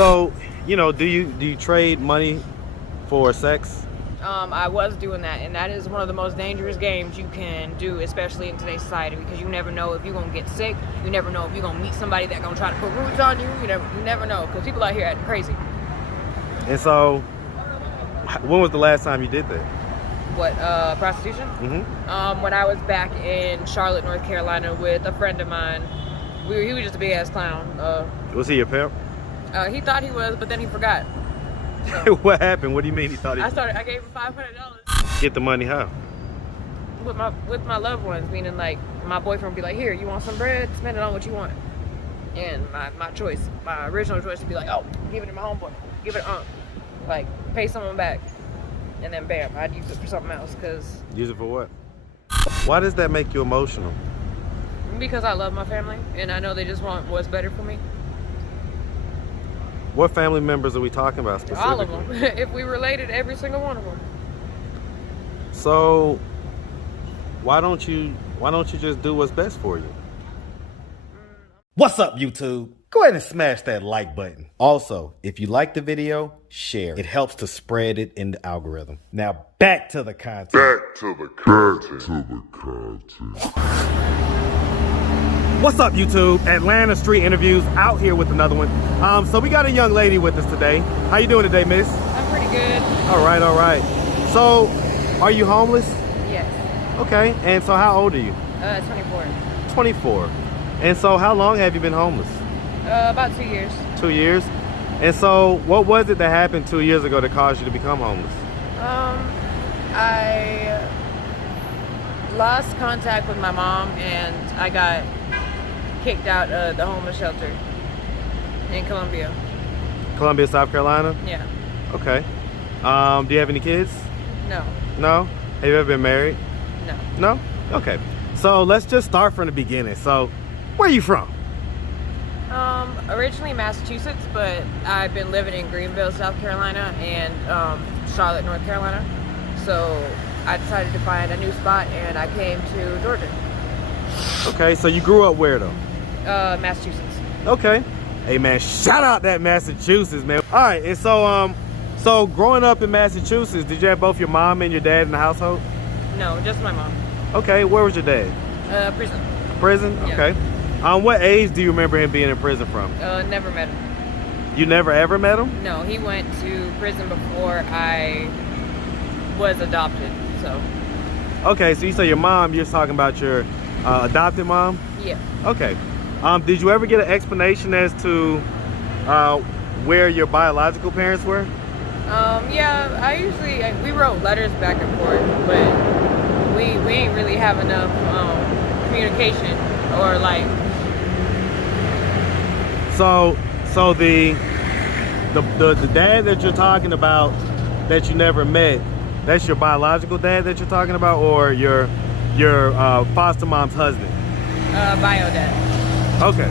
So, do you trade money for sex? I was doing that, and that is one of the most dangerous games you can do, especially in today's society, because you never know if you're gonna get sick. You never know if you're gonna meet somebody that's gonna try to put roots on you. You never know, because people out here acting crazy. And so, when was the last time you did that? What, prostitution? Mm-hmm. When I was back in Charlotte, North Carolina with a friend of mine. He was just a big ass clown. Was he a pimp? He thought he was, but then he forgot. So, What happened? What do you mean he thought he... I gave him $500. Get the money how? With my loved ones, meaning like my boyfriend would be like, here, you want some bread? Spend it on what you want. And my original choice would be like, oh, give it to my homeboy. Give it to like, pay someone back. And then bam, I'd use it for something else. Use it for what? Why does that make you emotional? Because I love my family, and I know they just want what's better for me. What family members are we talking about specifically? All of them. If we related, every single one of them. So, why don't you just do what's best for you? What's up, YouTube? Go ahead and smash that like button. Also, if you like the video, share. It helps to spread it in the algorithm. Now, back to the content. What's up, YouTube? Atlanta Street Interviews out here with another one. So we got a young lady with us today. How you doing today, miss? I'm pretty good. All right. So, are you homeless? Yes. Okay, and so how old are you? 24. 24. And so how long have you been homeless? About 2 years. 2 years? And so what was it that happened 2 years ago that caused you to become homeless? I lost contact with my mom, and I got kicked out of the homeless shelter in Columbia. Columbia, South Carolina? Yeah. Okay. Do you have any kids? No. No? Have you ever been married? No. No? Okay. So let's just start from the beginning. So where are you from? Originally Massachusetts, but I've been living in Greenville, South Carolina, and Charlotte, North Carolina. So I decided to find a new spot, and I came to Georgia. Okay, so you grew up where though? Massachusetts. Okay. Hey man, shout out that Massachusetts, man. All right, and so growing up in Massachusetts, did you have both your mom and your dad in the household? No, just my mom. Okay, where was your dad? Prison. Prison? Yeah. Okay. What age do you remember him being in prison from? Never met him. You never ever met him? No, he went to prison before I was adopted, so. Okay, so you say your mom, you're talking about your adopted mom? Yeah. Okay. Did you ever get an explanation as to where your biological parents were? Yeah, we wrote letters back and forth, but we ain't really have enough communication or like. So the dad that you're talking about that you never met, that's your biological dad that you're talking about, or your foster mom's husband? Bio dad. Okay.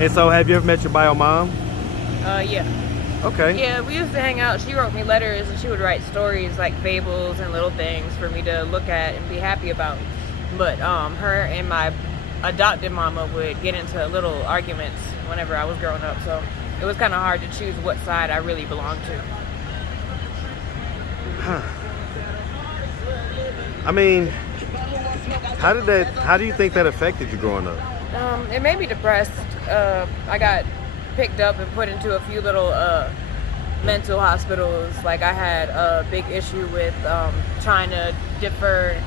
And so have you ever met your bio mom? Yeah. Okay. Yeah, we used to hang out. She wrote me letters, and she would write stories like fables and little things for me to look at and be happy about. But her and my adopted mama would get into little arguments whenever I was growing up, so it was kind of hard to choose what side I really belonged to. I mean, how do you think that affected you growing up? It made me depressed. I got picked up and put into a few little mental hospitals. Like I had a big issue with trying to differ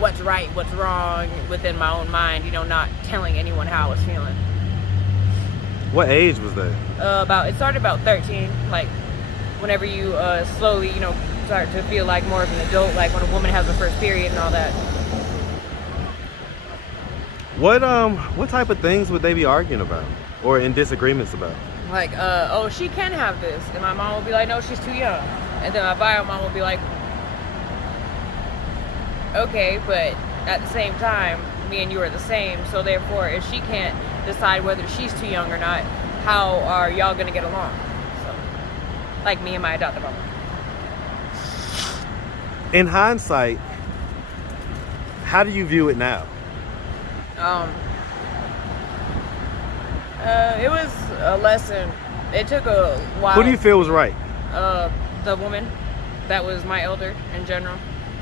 what's right, what's wrong within my own mind, not telling anyone how I was feeling. What age was that? It started about 13, like whenever you slowly, start to feel like more of an adult, like when a woman has her first period and all that. What type of things would they be arguing about or in disagreements about? Like, oh, she can have this, and my mom would be like, no, she's too young, and then my bio mom would be like, okay, but at the same time, me and you are the same, so therefore, if she can't decide whether she's too young or not, how are y'all gonna get along? So, like me and my adopted mom. In hindsight, how do you view it now? It was a lesson It took a while. Who do you feel was right? The woman that was my elder in general,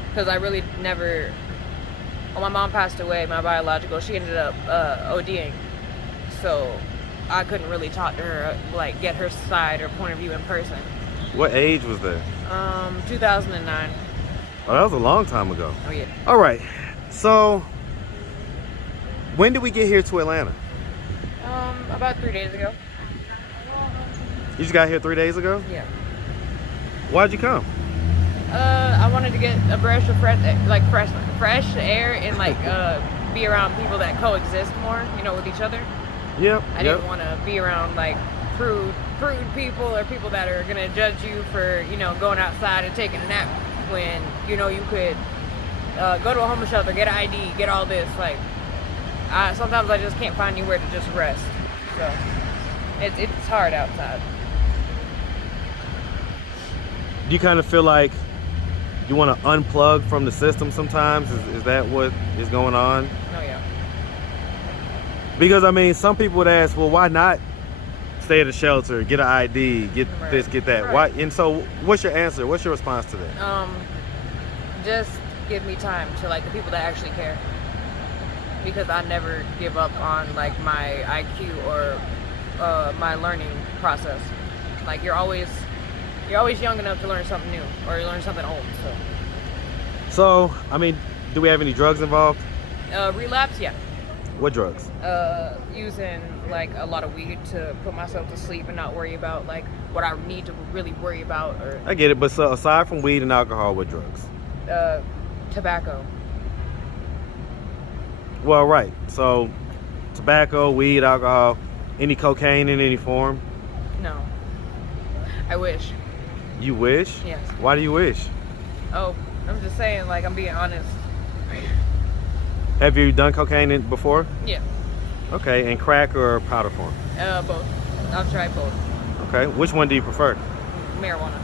because I really never. When my mom passed away, my biological, she ended up ODing, so I couldn't really talk to her, like get her side or point of view in person. What age was that? 2009. Oh, that was a long time ago. Oh yeah. All right. So, when did we get here to Atlanta? About 3 days ago. You just got here 3 days ago? Yeah. Why'd you come? I wanted to get a breath of fresh air and like be around people that coexist more, you know, with each other. Yep. I didn't want to be around like prude people or people that are gonna judge you for, you know, going outside and taking a nap when, you know, you could go to a homeless shelter, get an ID, get all this. Like, sometimes I just can't find anywhere to just rest. So it's hard outside. Do you kind of feel like you want to unplug from the system sometimes? Is that what is going on? Oh yeah. Because I mean, some people would ask, well, why not stay at a shelter, get an ID, get this, get that? Right. Why? And so, what's your answer? What's your response to that? Just give me time to like the people that actually care, because I never give up on like my IQ or my learning process. Like you're always young enough to learn something new or learn something old. So, I mean, do we have any drugs involved? Relapse, yeah. What drugs? Using like a lot of weed to put myself to sleep and not worry about like what I need to really worry about. Or I get it, but so aside from weed and alcohol, what drugs? Tobacco. Well, right. So, tobacco, weed, alcohol, any cocaine in any form? No. I wish. You wish? Yes. Why do you wish? Oh, I'm just saying, like, I'm being honest. Have you done cocaine before? Yeah. Okay, and crack or powder form? Both. I've tried both. Okay, which one do you prefer? Marijuana.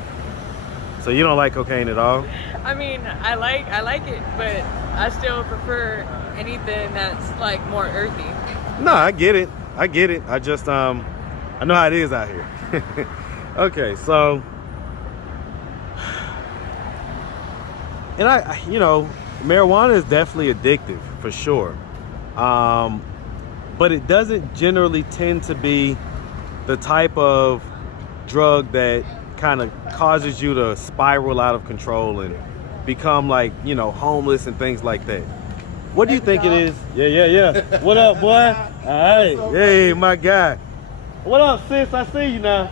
So you don't like cocaine at all? I mean, I like it, but I still prefer anything that's like more earthy. No, I get it. I just I know how it is out here. Okay, so, and I you know, marijuana is definitely addictive for sure, but it doesn't generally tend to be the type of drug that kind of causes you to spiral out of control and become like, you know, homeless and things like that. What do you think it is? Yeah. What up, boy? All right. Hey, my guy. What up, sis? I see you now.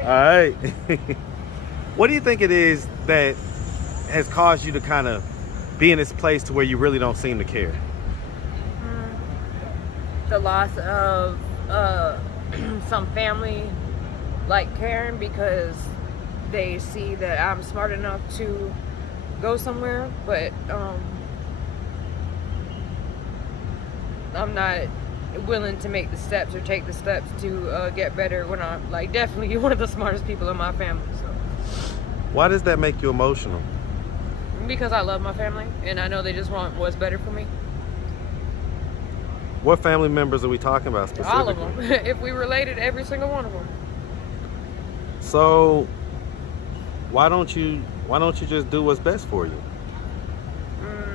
All right. What do you think it is that has caused you to kind of be in this place to where you really don't seem to care? The loss of some family, like caring because they see that I'm smart enough to go somewhere, but I'm not willing to make the steps or take the steps to get better when I'm like definitely one of the smartest people in my family. So. Why does that make you emotional? Because I love my family and I know they just want what's better for me. What family members are we talking about specifically? All of them. If we related, every single one of them. So why don't you just do what's best for you?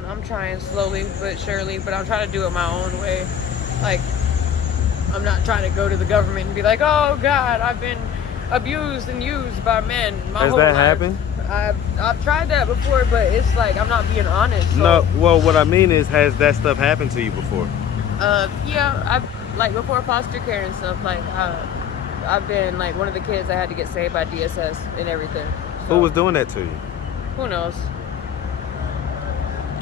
I'm trying slowly but surely, but I'm trying to do it my own way. Like, I'm not trying to go to the government and be like, oh God, I've been abused and used by men my whole life. Has that happened? I've tried that before, but it's like I'm not being honest. So. No, well, what I mean is, has that stuff happened to you before? Yeah, I've like before foster care and stuff. Like, I've been like one of the kids that had to get saved by DSS and everything. So, who was doing that to you? Who knows?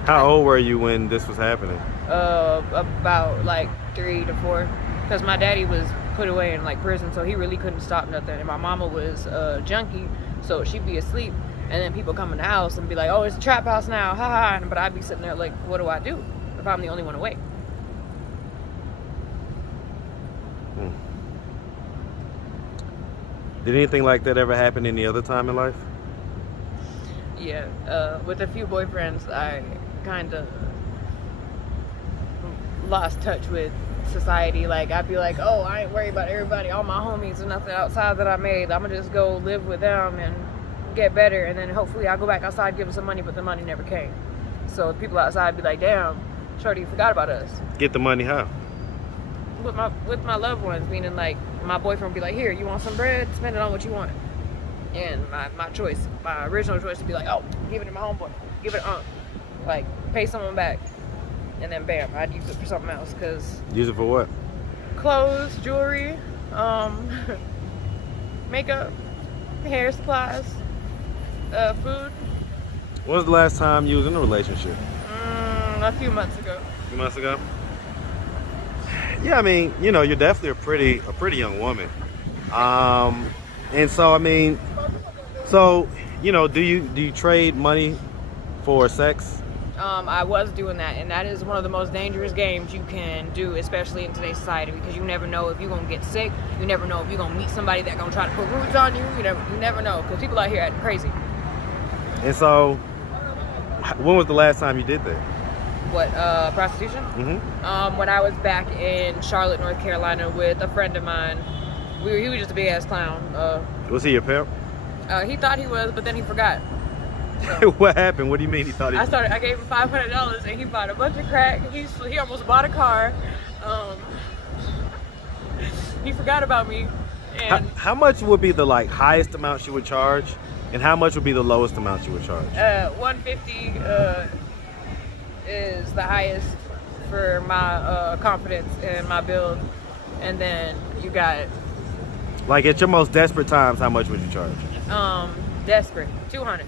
How old were you when this was happening? About like 3 to 4, because my daddy was put away in like prison, so he really couldn't stop nothing. And my mama was a junkie, so she'd be asleep, and then people come in the house and be like, "Oh, it's a trap house now, ha ha!" But I'd be sitting there like, "What do I do if I'm the only one awake?" Did anything like that ever happen any other time in life? Yeah, with a few boyfriends, I kind of lost touch with society. Like, I'd be like, oh, I ain't worried about everybody, all my homies and nothing outside that I made. I'm gonna just go live with them and get better, and then hopefully I'll go back outside, give them some money, but the money never came. So people outside be like, damn, shorty, you forgot about us. Get the money how? With my loved ones, meaning like my boyfriend would be like, here, you want some bread? Spend it on what you want. And my choice, my original choice would be like, oh, give it to my homeboy, give it to like pay someone back, and then bam, I'd use it for something else. Cause use it for what? Clothes, jewelry, makeup, hair supplies, food. When was the last time you was in a relationship? A few months ago. A few months ago? Yeah, I mean, you know, you're definitely a pretty young woman. And so, I mean, so, you know, do you trade money for sex? I was doing that, and that is one of the most dangerous games you can do, especially in today's society, because you never know if you're gonna get sick. You never know if you're gonna meet somebody that's gonna try to put roots on you. You never know, because people out here acting crazy. And so, when was the last time you did that? What, prostitution? Mm-hmm. When I was back in Charlotte, North Carolina with a friend of mine. He was just a big ass clown. Was he your pimp? He thought he was, but then he forgot. So. What happened? What do you mean he thought he was? I gave him $500 and he bought a bunch of crack. He almost bought a car. He forgot about me. And how much would be the like highest amount you would charge, and how much would be the lowest amount you would charge? $150 is the highest for my confidence and my build, and then you got like at your most desperate times, how much would you charge? Desperate, $200.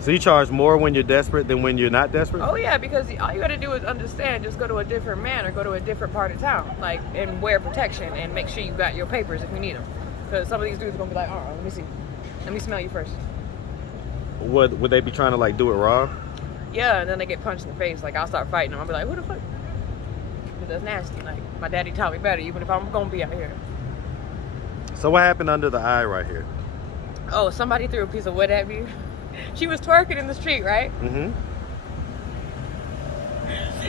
So you charge more when you're desperate than when you're not desperate? Oh yeah, because all you gotta do is understand, just go to a different man or go to a different part of town, like, and wear protection and make sure you got your papers if you need them. Because some of these dudes are gonna be like, oh, let me see. Let me smell you first. Would they be trying to like do it raw? Yeah, and then they get punched in the face. Like, I'll start fighting them. I'll be like, who the fuck? But that's nasty. Like, my daddy taught me better, even if I'm gonna be out here. So what happened under the eye right here? Oh, somebody threw a piece of wood at me. She was twerking in the street, right? Mm-hmm.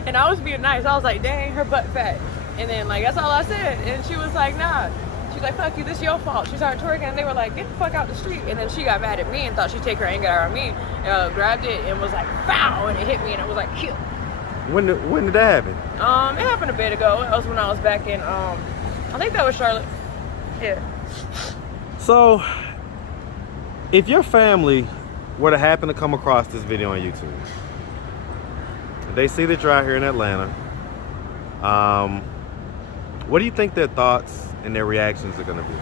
And I was being nice. I was like, dang, her butt fat. And then, like, that's all I said. And she was like, nah. She's like, fuck you, this your fault. She started twerking, and they were like, get the fuck out the street. And then she got mad at me and thought she'd take her anger out on me. Grabbed it and was like, foul, and it hit me, and it was like, kill. When did that happen? It happened a bit ago. It was when I was back in, I think that was Charlotte. Yeah. So, if your family were to happen to come across this video on YouTube, they see that you're out here in Atlanta, what do you think their thoughts and their reactions are gonna be?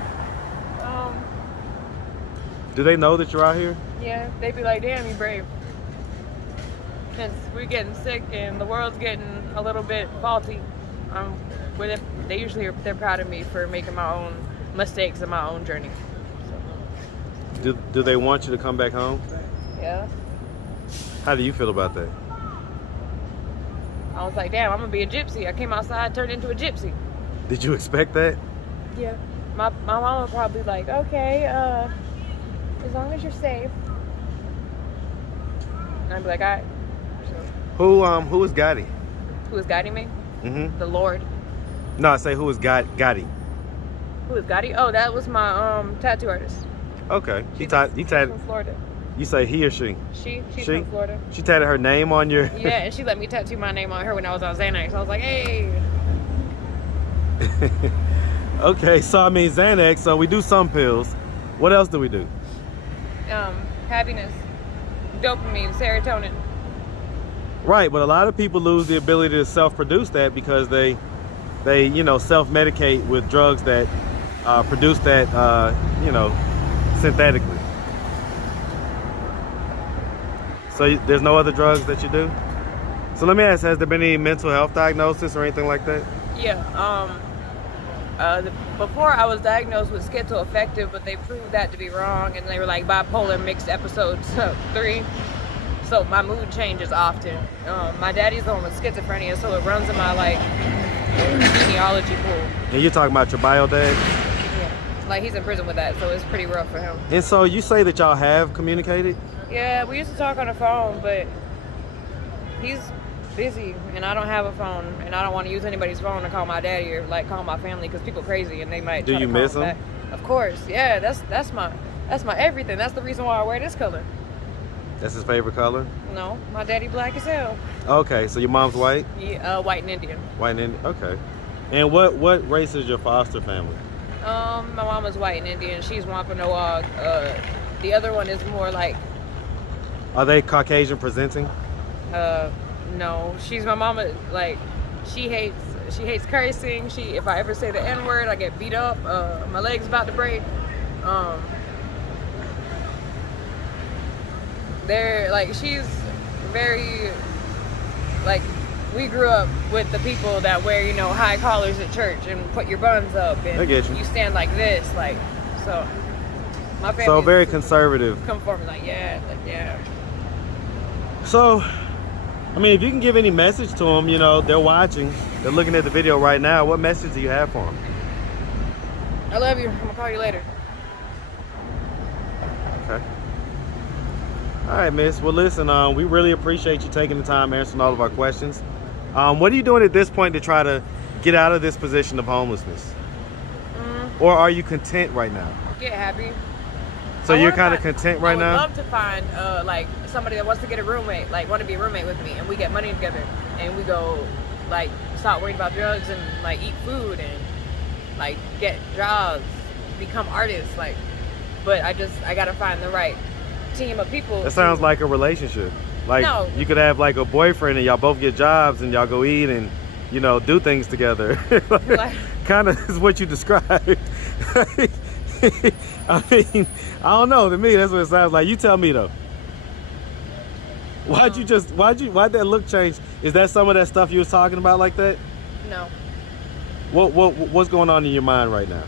Do they know that you're out here? Yeah, they'd be like, damn, you brave. Since we're getting sick and the world's getting a little bit faulty, they're proud of me for making my own mistakes in my own journey. So. Do they want you to come back home? Yeah. How do you feel about that? I was like, damn, I'm gonna be a gypsy. I came outside, turned into a gypsy. Did you expect that? Yeah. My mom would probably like, okay, as long as you're safe. And I'd be like, all right. So, who is Gotti? who is guiding me? Mm-hmm. The Lord. No, I say who is Gotti? Who is Gotti? Oh, that was my tattoo artist. Okay. She's tatted. from Florida. You say he or she? She's from Florida. She tatted her name on your... Yeah, and she let me tattoo my name on her when I was on Xanax. I was like, hey. Okay, so I mean Xanax, so we do some pills. What else do we do? Happiness, dopamine, serotonin. Right, but a lot of people lose the ability to self-produce that because they self-medicate with drugs that produce that, synthetically. So there's no other drugs that you do? So let me ask, has there been any mental health diagnosis or anything like that? Yeah, before I was diagnosed with schizoaffective, but they proved that to be wrong, and they were like bipolar mixed episodes 3. So my mood changes often. My daddy's the one with schizophrenia, so it runs in my genealogy pool. And you're talking about your bio dad? Yeah, like he's in prison with that, so it's pretty rough for him. And so you say that y'all have communicated? Yeah, we used to talk on the phone, but he's busy, and I don't have a phone, and I don't want to use anybody's phone to call my daddy or like call my family because people crazy and they might. Do you miss him? Of course, yeah. That's my everything. That's the reason why I wear this color. That's his favorite color? No, my daddy black as hell. Okay, so your mom's white? Yeah, white and Indian. White and Indian. Okay. And what race is your foster family? My mom is white and Indian. She's Wampanoag. The other one is more like. Are they Caucasian presenting? No. She's my mama. Like, she hates cursing. If I ever say the N-word, I get beat up. My leg's about to break. They're like, she's very like. We grew up with the people that wear, you know, high collars at church and put your buns up and I get you. You stand like this, like, so my family. So very conservative. Conforming, like yeah. So, I mean, if you can give any message to them, you know, they're watching, they're looking at the video right now. What message do you have for them? I love you. I'm gonna call you later. Okay. All right, miss. Well, listen, we really appreciate you taking the time answering all of our questions. What are you doing at this point to try to get out of this position of homelessness? Or are you content right now? Get happy. So you're kind of content right now? I would love to find like somebody that wants to get a roommate, like want to be a roommate with me, and we get money together, and we go like stop worrying about drugs and like eat food and like get jobs, become artists, like. But I gotta find the right team of people. That sounds like a relationship. Like no. You could have like a boyfriend and y'all both get jobs and y'all go eat and, you know, do things together. Like, kind of is what you described. I mean, I don't know. To me, that's what it sounds like. You tell me though. Why'd that look change? Is that some of that stuff you was talking about like that? No. What's going on in your mind right now?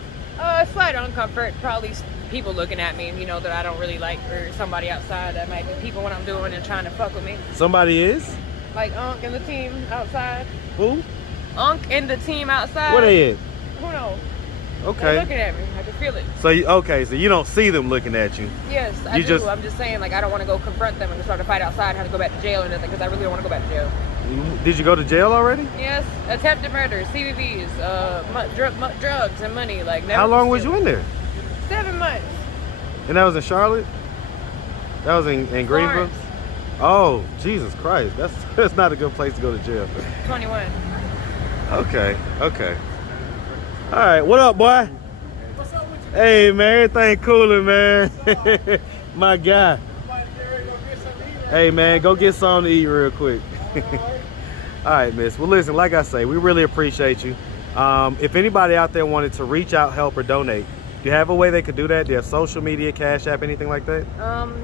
Slight uncomfort, probably people looking at me, you know, that I don't really like, or somebody outside that might be people what I'm doing and trying to fuck with me. Somebody is? Like Unc and the team outside. Who? Unc and the team outside. Where they at? Who knows? Okay. They're looking at me. I can feel it. So so you don't see them looking at you? Yes, I do. I'm just saying, like, I don't want to go confront them and start a fight outside and have to go back to jail or nothing, because I really don't want to go back to jail. Did you go to jail already? Yes, attempted murder, CVVs, drugs and money. Like, never. How long was you in there? 7 months. And that was in Charlotte? That was in Greenville? Oh, Jesus Christ. That's not a good place to go to jail. 21. Okay. All right, what up, boy? What's up with you? Hey, man, everything cooling, man. My guy. Hey, man, go get something to eat real quick. All right, miss. Well, listen, like I say, we really appreciate you. If anybody out there wanted to reach out, help, or donate, do you have a way they could do that? Do you have social media, Cash App, anything like that?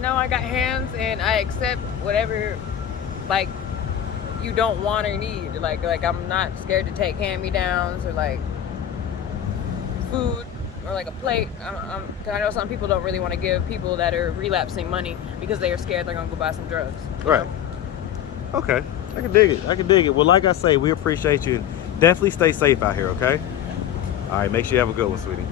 No, I got hands, and I accept whatever, like, you don't want or need. Like I'm not scared to take hand-me-downs or like food or like a plate. Cause I know some people don't really want to give people that are relapsing money because they are scared they're gonna go buy some drugs. Right. Know? Okay. I can dig it. Well, like I say, we appreciate you, and definitely stay safe out here, okay? All right, make sure you have a good one, sweetie.